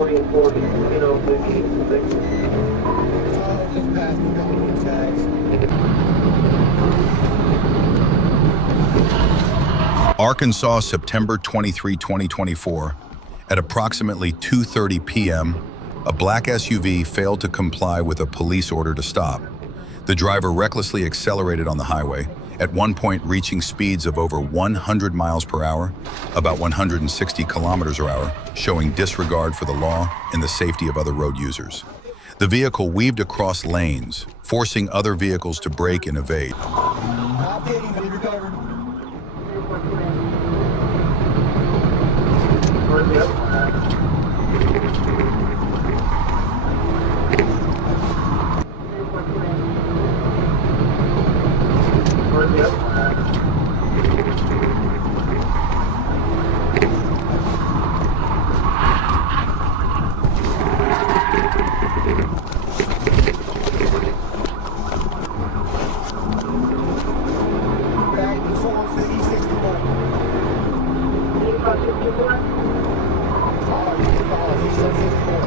40 and 40, thank you. Just passed a couple of tags. Arkansas, September 23, 2024. At approximately 2:30 p.m., a black SUV failed to comply with a police order to stop. The driver recklessly accelerated on the highway, at one point reaching speeds of over 100 miles per hour, about 160 kilometers per hour, showing disregard for the law and the safety of other road users. The vehicle weaved across lanes, forcing other vehicles to brake and evade. Not hitting, but he recovered. Back to 450, 64. He said 54.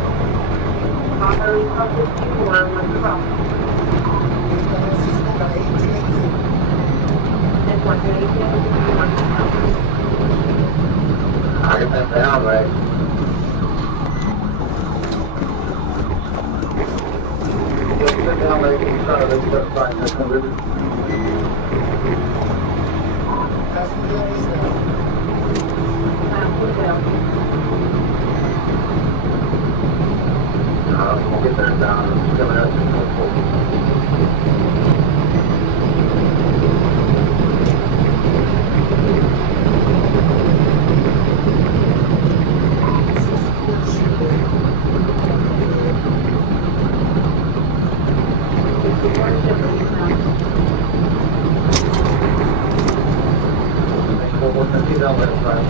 I get that down, right? Sit down, right? You try to lift it up, fine, that's good. That's what that is now. We'll get that down. It's coming out. We'll work on see that left side.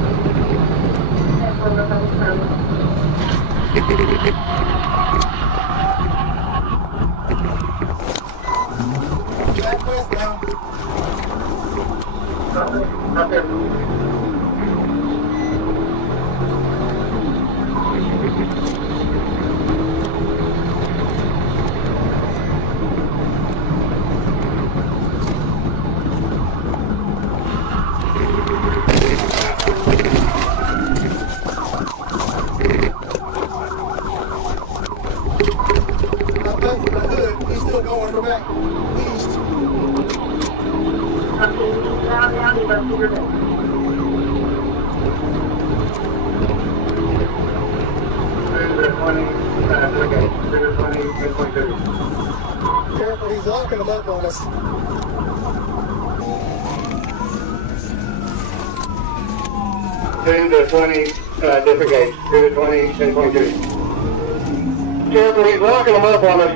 Back west now. Not there. I left the hood. He's still going. Go back east. Careful, he's locking them up on us. Turn to 20, different gate. Turn to 20, 10.2. Careful, he's locking them up on us.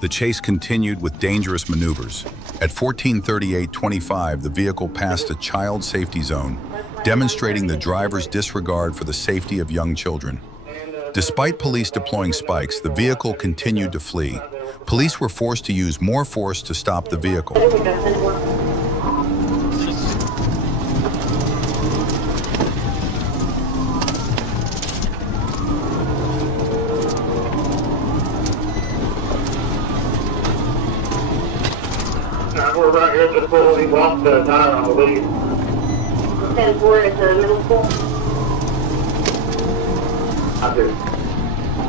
The chase continued with dangerous maneuvers. At 14:38:25, the vehicle passed a child safety zone, demonstrating the driver's disregard for the safety of young children. Despite police deploying spikes, the vehicle continued to flee. Police were forced to use more force to stop the vehicle. We're right here at the pool. He lost the tire, I believe. 10-4 at the middle school. I do.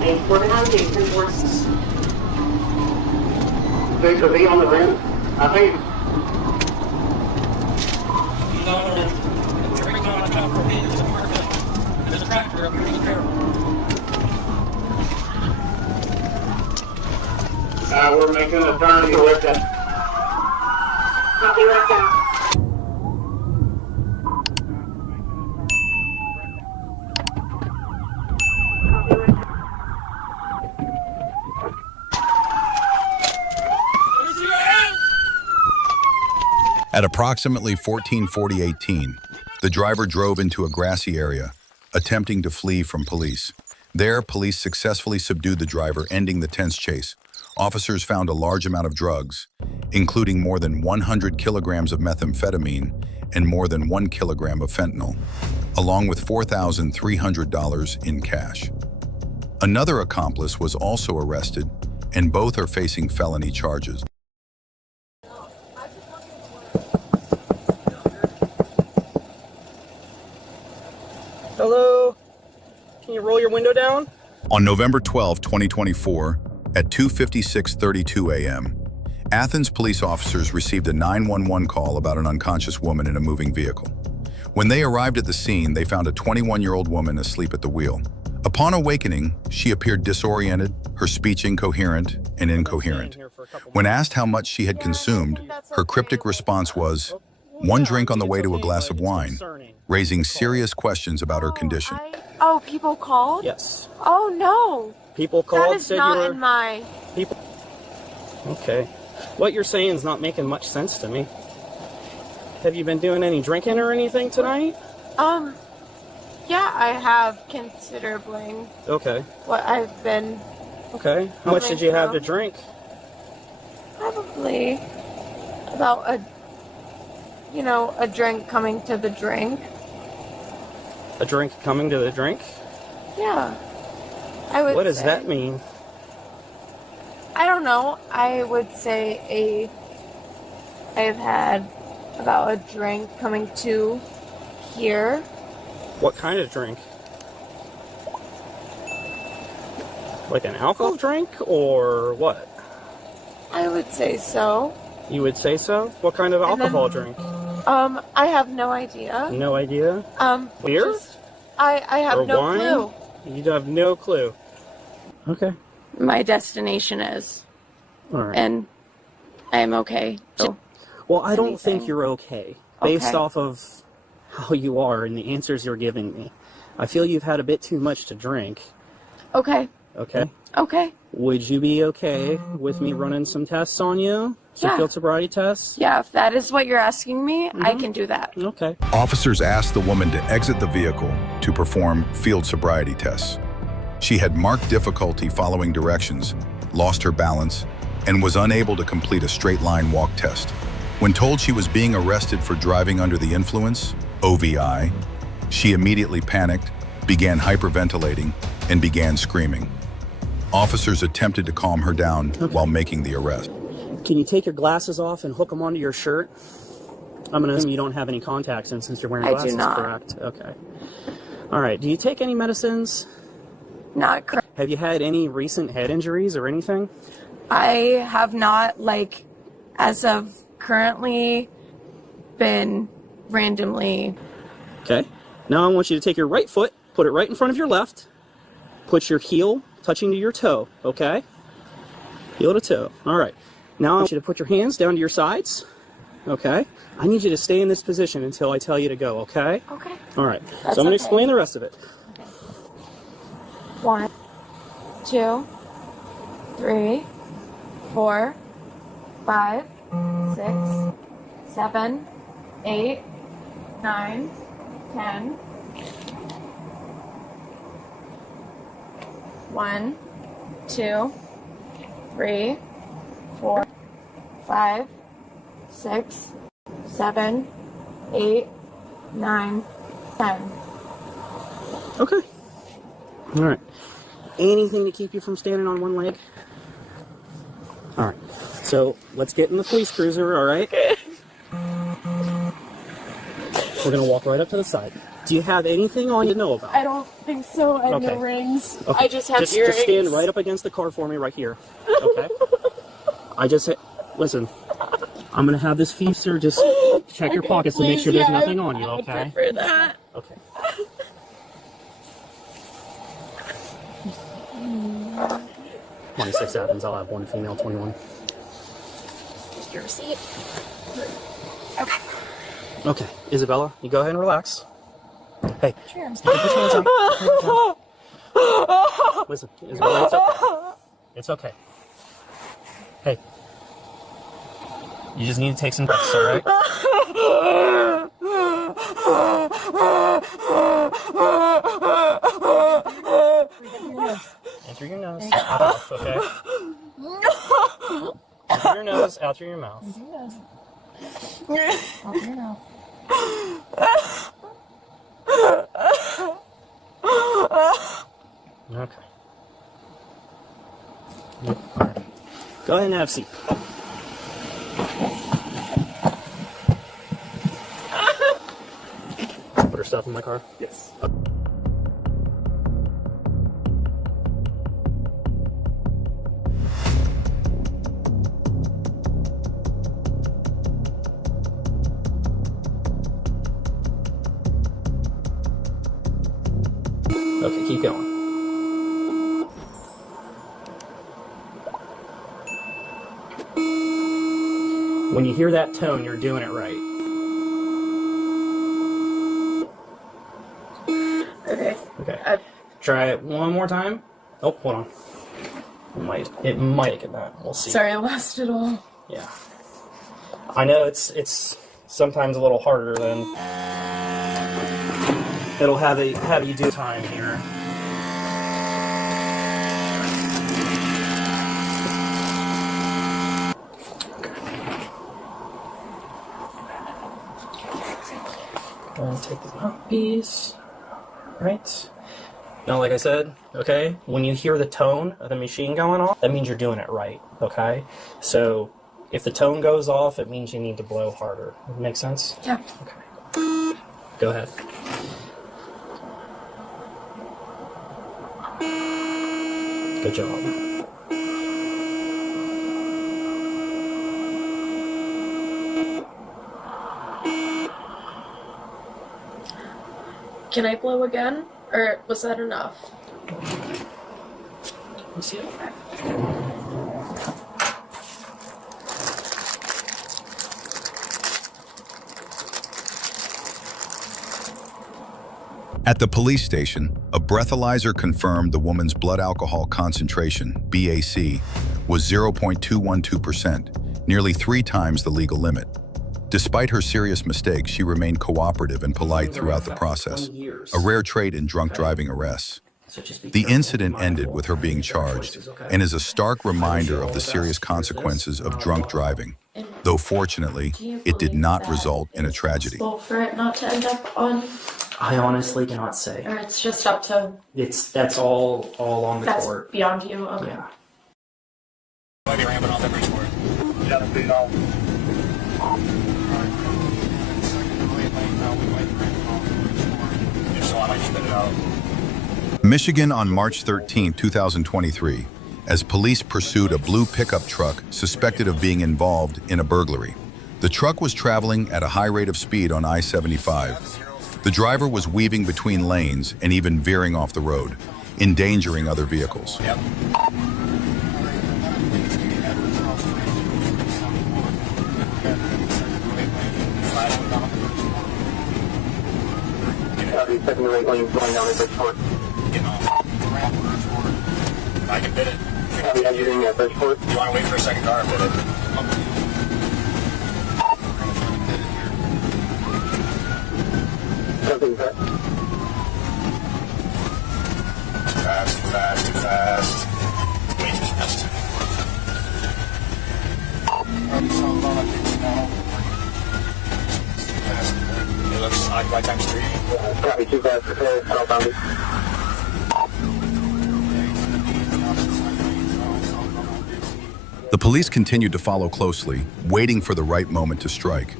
8-4 behind you, 10-4. Think of he on the rim? I think. He's on the rim. Every time I come from here, there's a marker. There's a tractor up here, be careful. We're making a turn to left hand. Copy, left down. At approximately 14:40:18, the driver drove into a grassy area, attempting to flee from police. There, police successfully subdued the driver, ending the tense chase. Officers found a large amount of drugs, including more than 100 kilograms of methamphetamine and more than 1 kilogram of fentanyl. along with $4,300 in cash. Another accomplice was also arrested, and both are facing felony charges. Hello? Can you roll your window down? On November 12, 2024, at 2:56:32 a.m., Athens police officers received a 911 call about an unconscious woman in a moving vehicle. When they arrived at the scene, they found a 21-year-old woman asleep at the wheel. Upon awakening, she appeared disoriented, her speech incoherent and incoherent. When asked how much she had consumed, her cryptic response was, "One drink on the way to a glass of wine," raising serious questions about her condition. Oh, people called? Yes. Oh, no. People called, That is said not you were... in my... People... Okay. What you're saying is not making much sense to me. Have you been doing any drinking or anything tonight? Yeah, I have considerably Okay. what I've been Okay. How much did you have to drink? probably about a drink coming to the drink. A drink coming to the drink? Yeah. I would What does say. that mean? I don't know. I would say I've had about a drink coming to here. What kind of drink? Like an alcohol drink or what? I would say so. You would say so? What kind of And then- alcohol drink? I have no idea. No idea? Beer? I have Or no wine? clue. You have no clue. Okay. My destination is, All right. and I'm okay. So, Well, I don't anything. think you're okay. Based Okay. off of how you are and the answers you're giving me. I feel you've had a bit too much to drink. okay, Okay? okay. Would you be okay with me running some tests on you? Some Yeah. field sobriety tests? Yeah, if that is what you're asking me, I can do that. Okay. Officers asked the woman to exit the vehicle to perform field sobriety tests. She had marked difficulty following directions, lost her balance, and was unable to complete a straight-line walk test. When told she was being arrested for driving under the influence, OVI, she immediately panicked, began hyperventilating, and began screaming. Officers attempted to calm her down while making the arrest. Can you take your glasses off and hook them onto your shirt? I'm going to assume you don't have any contacts in since you're wearing I do glasses, not. correct? Okay. All right. Do you take any medicines? Not correct. Have you had any recent head injuries or anything? I have not, as of currently, been randomly. Okay. Now I want you to take your right foot, put it right in front of your left, put your heel touching to your toe, okay? Heel to toe. All right. Now I want you to put your hands down to your sides, okay? I need you to stay in this position until I tell you to go, okay? Okay. All right. That's So I'm going to okay. explain the rest of it. 1, 2, 3, 4, 5, 6, 7, 8, 9, 10. 1, 2, 3, 4, 5, 6, 7, 8, 9, 10. Okay. All right. Anything to keep you from standing on one leg? All right. So let's get in the police cruiser, all right? We're going to walk right up to the side. Do you have anything on you to know about? I don't think so. I have Okay. no rings. Okay. I just have earrings. Just stand right up against the car for me right here. Okay? Listen, I'm going to have this officer just check your pockets to make sure there's nothing on you, okay? I prefer that. Okay. 26 Athens, I'll have one female, 21. Your receipt. Okay, Isabella, you go ahead and relax. Hey, Sure, I'm put your hands up. Put your hands up. Listen, Isabella, it's okay. It's okay. Hey, you just need to take some breaths, all right? In through your nose, out through your mouth, okay? In through your nose, out through your mouth. Out your mouth. Okay. Yep. All right. Go ahead and have a seat. Put her stuff in my car? Yes. Okay, keep going. When you hear that tone, you're doing it right. Okay. Okay. Try it one more time. Oh, hold on. It might get that. We'll see. Sorry, I lost it all. Yeah. I know it's sometimes a little harder than it'll have you do time here. Go ahead and take the mouthpiece. Right. Now, like I said, okay, when you hear the tone of the machine going off, that means you're doing it right, okay? So, if the tone goes off, it means you need to blow harder. Make sense? Yeah. Okay. Go ahead. Good job. Can I blow again? Or was that enough? Let me see it. At the police station, a breathalyzer confirmed the woman's blood alcohol concentration, BAC, was 0.212%, nearly 3 times the legal limit. Despite her serious mistake, she remained cooperative and polite throughout the process, a rare trait in drunk driving arrests. The incident ended with her being charged and is a stark reminder of the serious consequences of drunk driving, though fortunately, it did not result in a tragedy. For it not to end up on... I honestly cannot say. Or it's just up to... That's all on the That's court. beyond you. Okay. Yeah. Might be ramping off every sport. Yeah, please all. If so, I might spit it out. Michigan on March 13, 2023, as police pursued a blue pickup truck suspected of being involved in a burglary. The truck was traveling at a high rate of speed on I-75. The driver was weaving between lanes and even veering off the road, endangering other vehicles. Yep. Second rate lane going down at Bridgeport. Getting off. I can bid it. Copy, exiting at Bridgeport. You want to wait for a second car and bid it? Something that. Too fast, too fast, too fast. Way too fast. It looks occupied times 3. Copy, too fast. Southbound. The police continued to follow closely, waiting for the right moment to strike.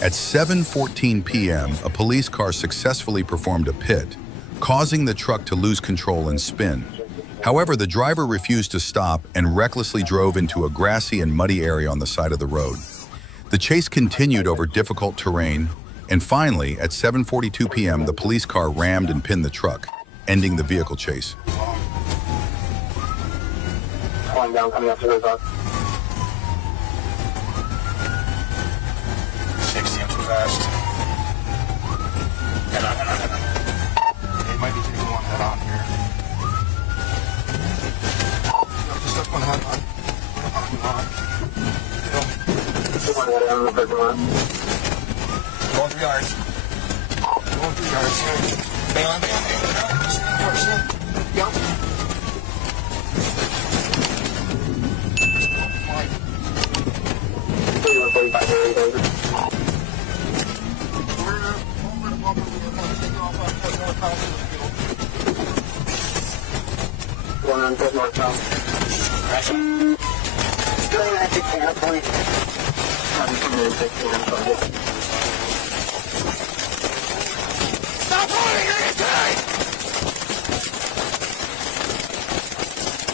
At 7:14 p.m., a police car successfully performed a pit, causing the truck to lose control and spin. However, the driver refused to stop and recklessly drove into a grassy and muddy area on the side of the road. The chase continued over difficult terrain, and finally, at 7:42 p.m., the police car rammed and pinned the truck, ending the vehicle chase. Slowing down, coming up to those 60, I'm too fast. Head on, head on, head on. It might be taking one head on here. Just up one head on. one head on the parking lot. Going 3 yards. Going 3 yards. Bailing, bailing, bailing. Yep. going on foot northbound. Going at 16 up point. I'm coming in 16 on target. Stop running, you're gonna die!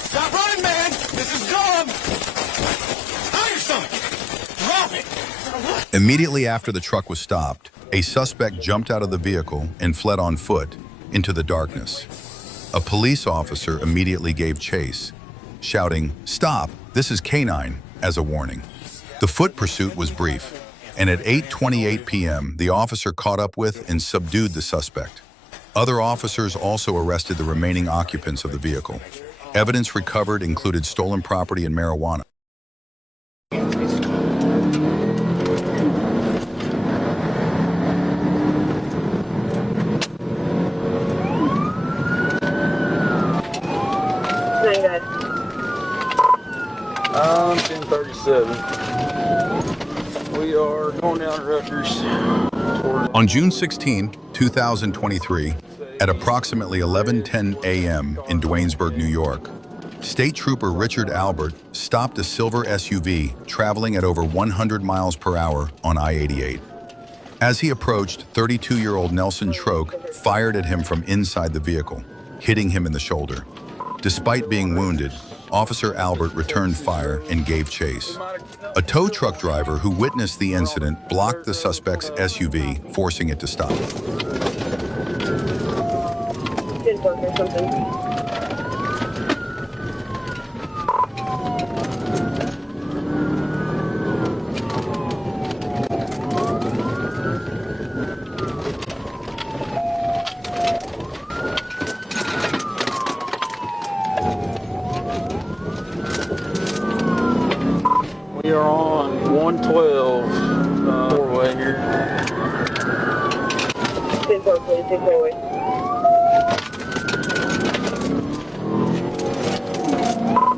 Stop running, man! This is dumb! On your stomach! Drop it! Immediately after the truck was stopped, a suspect jumped out of the vehicle and fled on foot into the darkness. A police officer immediately gave chase, shouting, "Stop, this is K9," as a warning. The foot pursuit was brief, and at 8:28 p.m., the officer caught up with and subdued the suspect. Other officers also arrested the remaining occupants of the vehicle. Evidence recovered included stolen property and marijuana. I'm 1037. We are going down Rutgers. On June 16, 2023, at approximately 11:10 a.m. in Duanesburg, New York, State Trooper Richard Albert stopped a silver SUV traveling at over 100 miles per hour on I-88. As he approached, 32-year-old Nelson Troke fired at him from inside the vehicle, hitting him in the shoulder. Despite being wounded, Officer Albert returned fire and gave chase. A tow truck driver who witnessed the incident blocked the suspect's SUV, forcing it to stop. Did work or something. We are on 112 four-way here. Did work, please. Did forward.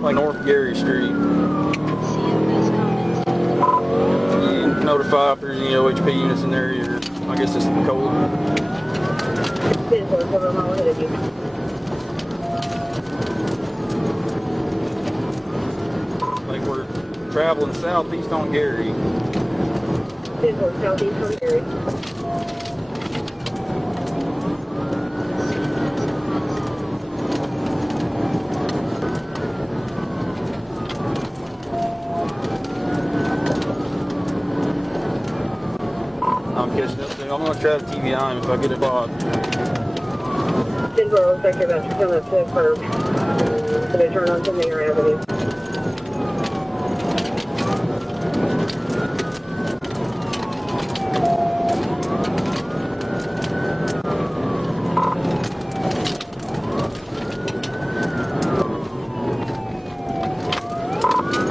Like North Gary Street. You notify if there's any OHP units in there. I guess it's cold. Did work. Over a mile ahead of you. Like we're traveling southeast on Gary. Did work. Southeast on Gary. I'm catching up soon. I'm going to try to TVI him if I get a block. Did work. Looks like you're about to come up to the curb. So they turn on to Mayor Avenue.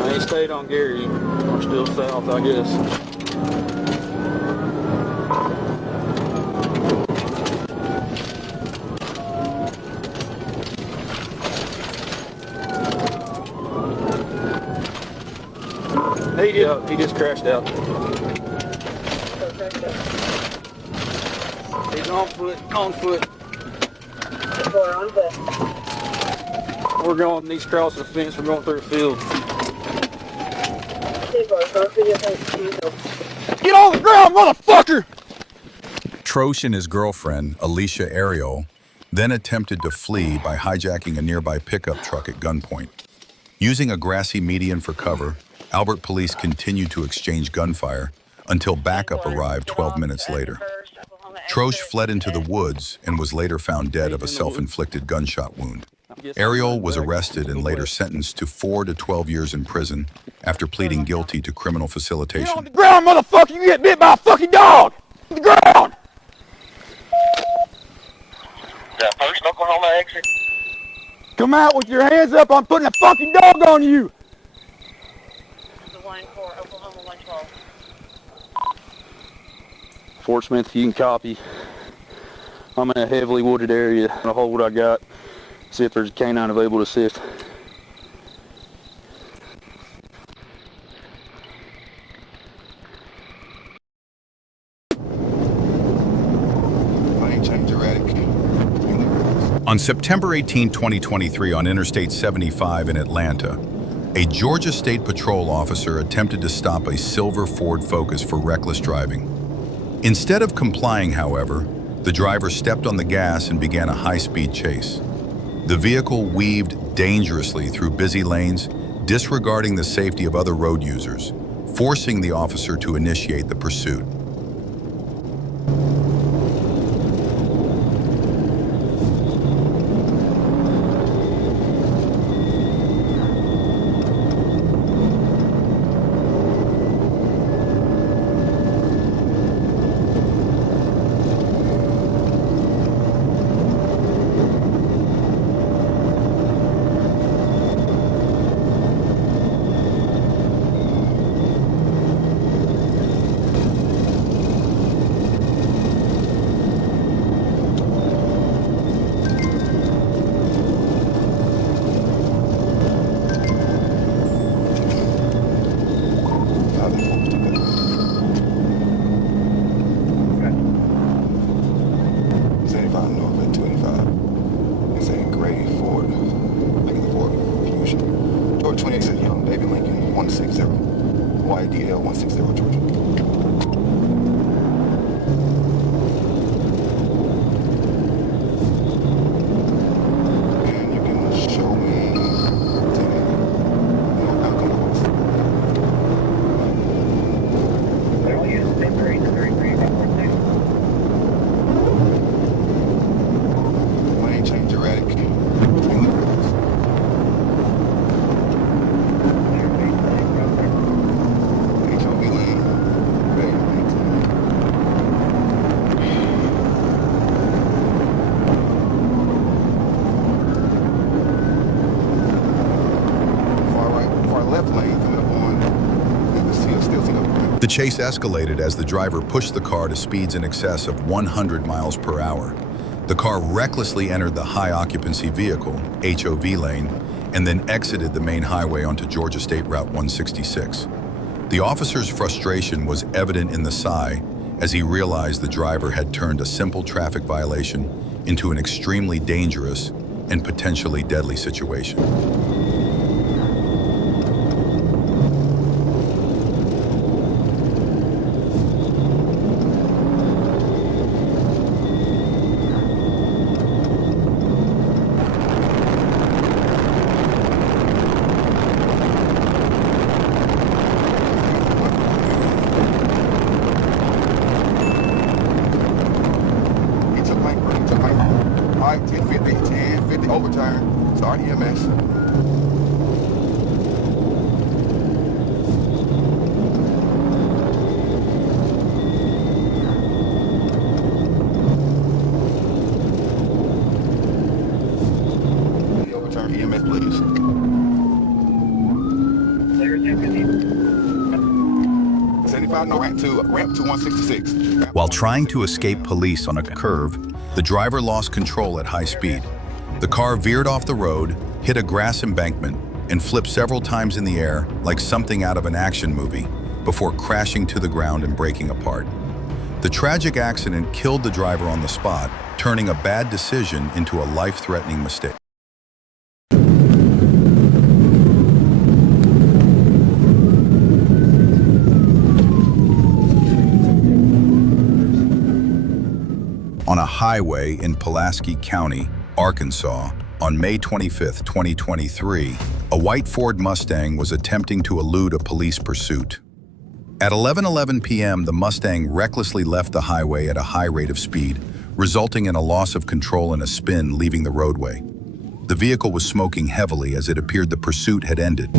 I ain't stayed on Gary. We're still south, I guess. He just crashed out. He's on foot. Four on foot. We're going, he's crossing the fence, we're going through the field. Did work. Go through your face. Get on the ground, motherfucker! Troche and his girlfriend, Alicia Ariel, then attempted to flee by hijacking a nearby pickup truck at gunpoint. Using a grassy median for cover, Albert police continued to exchange gunfire until backup arrived 12 minutes later. Troche fled into the woods and was later found dead of a self-inflicted gunshot wound. Ariel was arrested and later sentenced to 4 to 12 years in prison after pleading guilty to criminal facilitation. Get on the ground, motherfucker! You get bit by a fucking dog! On the ground! That first Oklahoma exit. Come out with your hands up, I'm putting a fucking dog on you! The 1 for Oklahoma 112. Fort Smith, you can copy. I'm in a heavily wooded area. I'm gonna hold what I got. See if there's a canine available to assist. On September 18, 2023, on Interstate 75 in Atlanta, a Georgia State Patrol officer attempted to stop a silver Ford Focus for reckless driving. Instead of complying, however, the driver stepped on the gas and began a high-speed chase. The vehicle weaved dangerously through busy lanes, disregarding the safety of other road users, forcing the officer to initiate the pursuit. The chase escalated as the driver pushed the car to speeds in excess of 100 miles per hour. The car recklessly entered the high-occupancy vehicle, HOV lane, and then exited the main highway onto Georgia State Route 166. The officer's frustration was evident in the sigh as he realized the driver had turned a simple traffic violation into an extremely dangerous and potentially deadly situation. Overturn, start EMS. Overturn EMS, please. 75, no, ramp to 166. While trying to escape police on a curve, the driver lost control at high speed. The car veered off the road, hit a grass embankment, and flipped several times in the air like something out of an action movie before crashing to the ground and breaking apart. The tragic accident killed the driver on the spot, turning a bad decision into a life-threatening mistake. On a highway in Pulaski County, Arkansas, on May 25, 2023, a white Ford Mustang was attempting to elude a police pursuit. At 11:11 p.m., the Mustang recklessly left the highway at a high rate of speed, resulting in a loss of control and a spin leaving the roadway. The vehicle was smoking heavily as it appeared the pursuit had ended.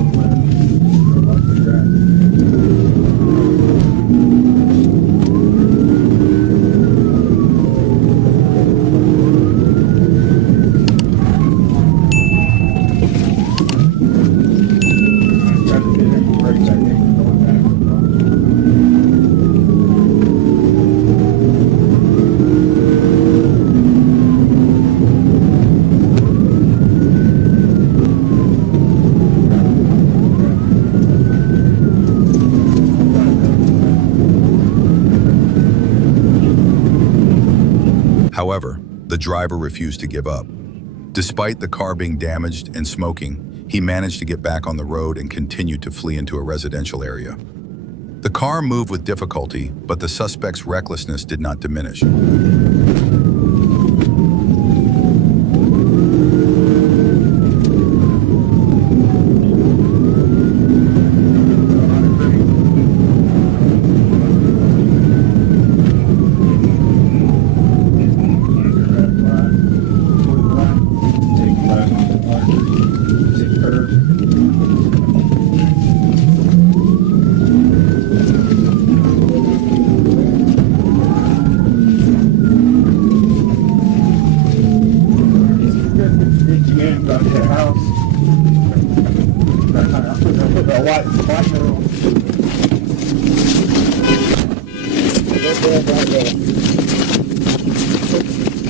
However, the driver refused to give up. Despite the car being damaged and smoking, he managed to get back on the road and continued to flee into a residential area. The car moved with difficulty, but the suspect's recklessness did not diminish.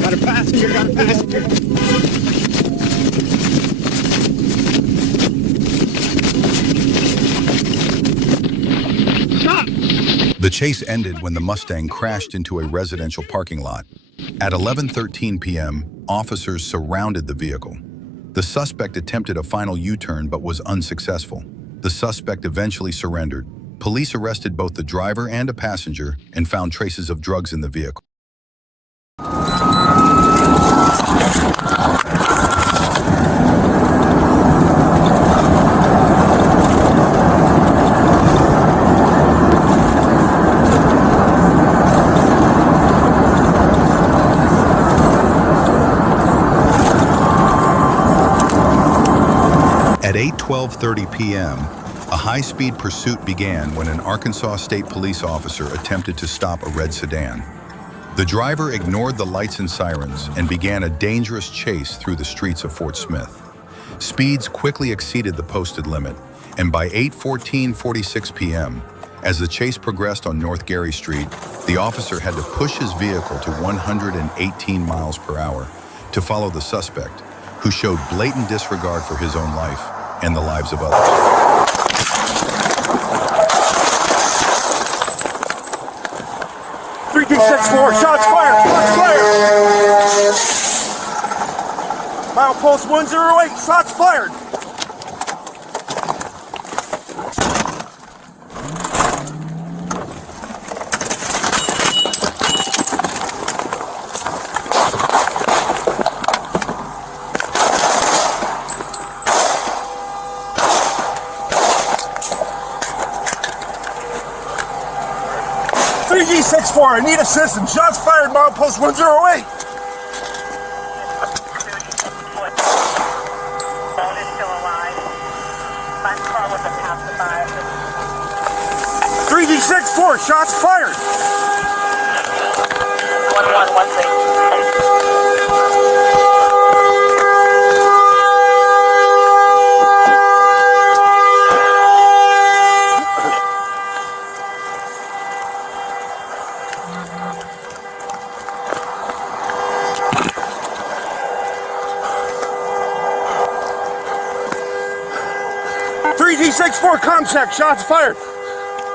Got a passenger, got a passenger. Stop! The chase ended when the Mustang crashed into a residential parking lot. At 11:13 p.m., officers surrounded the vehicle. The suspect attempted a final U-turn but was unsuccessful. The suspect eventually surrendered. Police arrested both the driver and a passenger and found traces of drugs in the vehicle. At 8:12:30 p.m., a high-speed pursuit began when an Arkansas State Police officer attempted to stop a red sedan. The driver ignored the lights and sirens and began a dangerous chase through the streets of Fort Smith. Speeds quickly exceeded the posted limit, and by 8:46 p.m., as the chase progressed on North Gary Street, the officer had to push his vehicle to 118 miles per hour to follow the suspect, who showed blatant disregard for his own life and the lives of others. 3264, shots fired, shots fired. Mile post 108, shots fired. G64, I need assistance. Shots fired, mile post 108. Phone is still alive. My car was a passerby. 3G64, shots fired. 1113. 3G64, COPCAM, shots fired.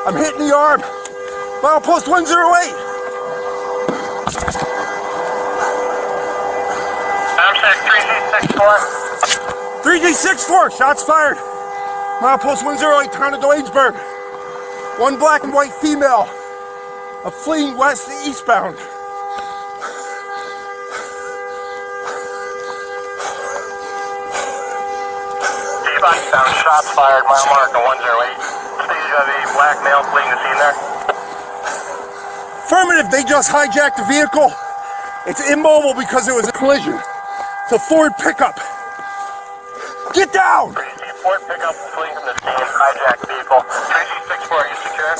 I'm hitting the arm. Mile post 108. COPCAM 3G64. 3G64, shots fired. Mile post 108, town of Dwaynesburg. One black and white female, fleeing west to eastbound. Found shots fired, mile marker 108. Stage of a black male fleeing the scene there. Affirmative, they just hijacked the vehicle. It's immobile because it was a collision. It's a Ford pickup. Get down! Ford pickup fleeing from the scene, hijacked vehicle. 3G64, are you secure?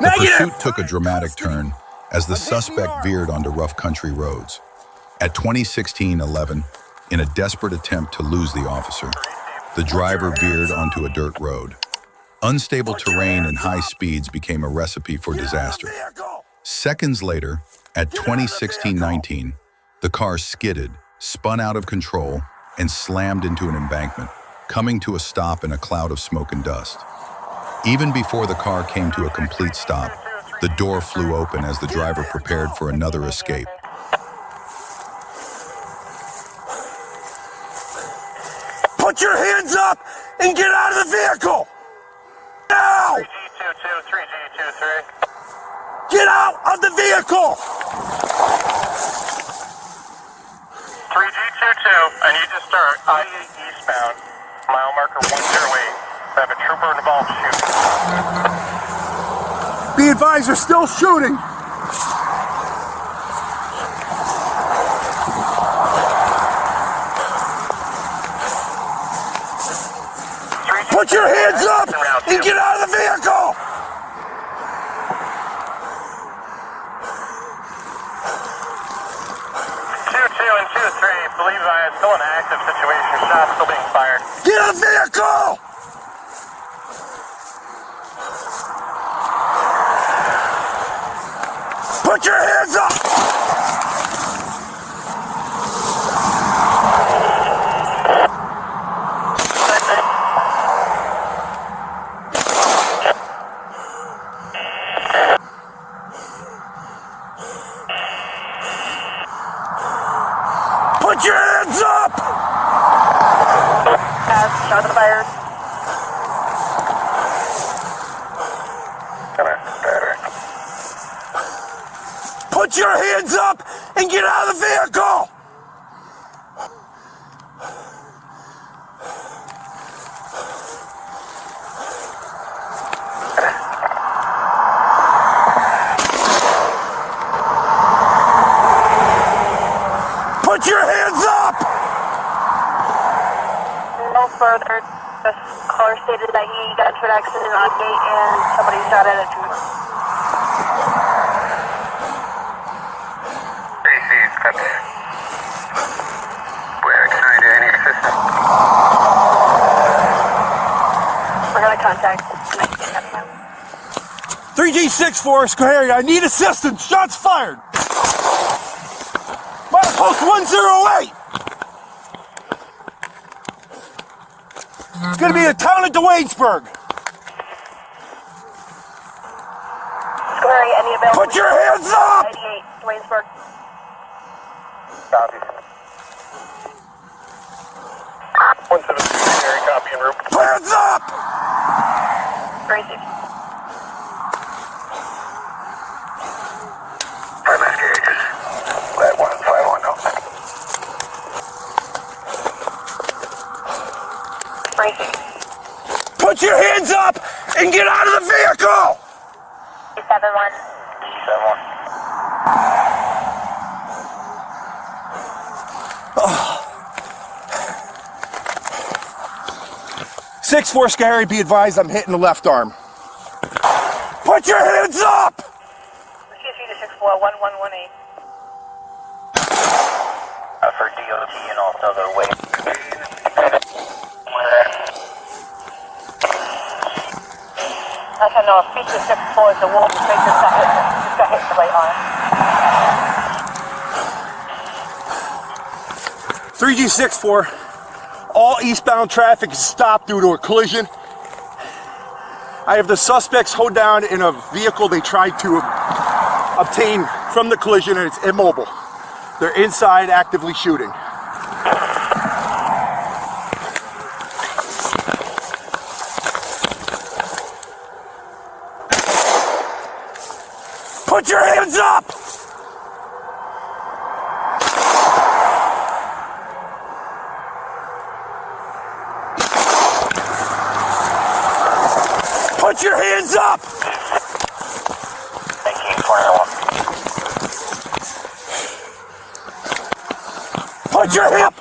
The pursuit took a dramatic turn as the suspect veered onto rough country roads. At 20:16:11, in a desperate attempt to lose the officer, the driver veered onto a dirt road. Unstable terrain and high speeds became a recipe for disaster. Seconds later, at 20:16:19, the car skidded, spun out of control, and slammed into an embankment, coming to a stop in a cloud of smoke and dust. Even before the car came to a complete stop, the door flew open as the driver prepared for another escape. Put your hands up and get out of the vehicle! Now! 3G22, 3G23. Get out of the vehicle! 3G22, I need to start I-8 eastbound, mile marker 108. I have a trooper involved shooting. Be advised, they're still shooting. Put your hands up and get out of the vehicle! 2-2 and 2-3, believe I am still in an active situation. Shots still being fired. Get out of the vehicle! Put your hands up! Put your hands up! Shots fired. Put your hands up and get out of the vehicle! Put your hands up! No further. The caller stated that he got into an accident on gate and somebody shot at a trooper. We're excited. Any assistance? We're going to contact 3G64, Scary, I need assistance. Shots fired. Post 108. It's going to be the town of Dwaynesburg. Square, any available? Put your hands up! 98, Dwaynesburg. Copy. 173, Gary, copy en route. Hands up! Crazy. Five gauges. Flat 151. Crazy. Put your hands up and get out of the vehicle! 71. 71. 6-4, Scary, be advised I'm hitting the left arm. Put your hands up! CSV to 64-1118. For DOT and also the way. I can know a feature 64 is the wall just got hit the right arm. 3G64, all eastbound traffic is stopped due to a collision. I have the suspects hold down in a vehicle they tried to obtain from the collision, and it's immobile. They're inside actively shooting. Put your hands up! Put your hands up! 1941. Put your hip!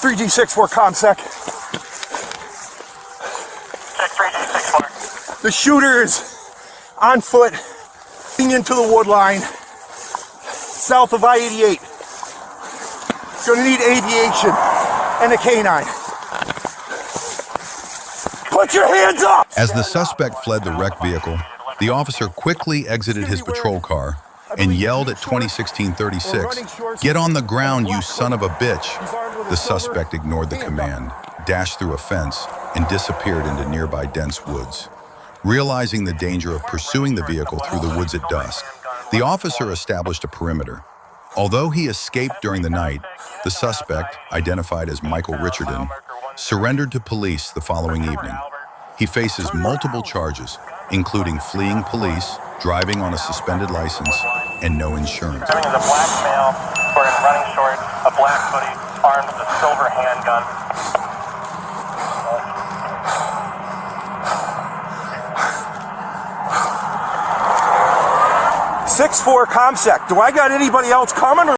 3G64 COMSEC. 3G64. The shooter is on foot, into the wood line, south of I-88. Gonna need aviation and a canine. Put your hands up! As the suspect fled the wrecked vehicle, the officer quickly exited his patrol car and yelled at 2016-36, "Get on the ground, you son of a bitch." The suspect ignored the command, dashed through a fence, and disappeared into nearby dense woods. Realizing the danger of pursuing the vehicle through the woods at dusk, the officer established a perimeter. Although he escaped during the night, the suspect, identified as Michael Richardson, surrendered to police the following evening. He faces multiple charges, including fleeing police, driving on a suspended license, and no insurance. Coming is a black male wearing running shorts, a black hoodie, armed with a silver handgun. 6-4 COPCAM. Do I got anybody else coming?